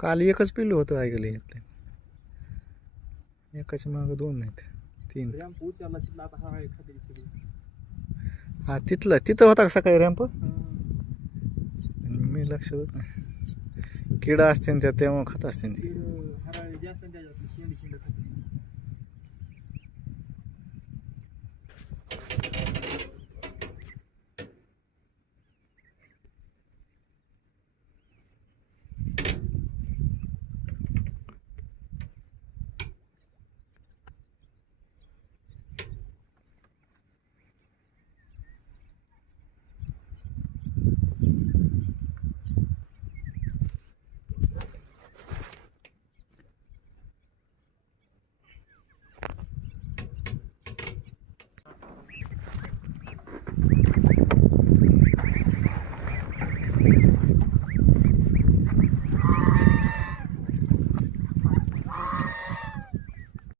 काल एकच पिल्लू होतं ऐकलं येत. एकाच्या मागं दोन नाहीत, तीन. रॅम्प उचलला तिथला आता हा आहे खात्री सगळी. हा तिथं होता का सकाळी रॅम्प? हा. मी लक्षात नाही. किडा असते ना त्यात, तेव्हा खात असते ती. कीड हराळी जास्त आणि त्याच्यात शेंड खाते.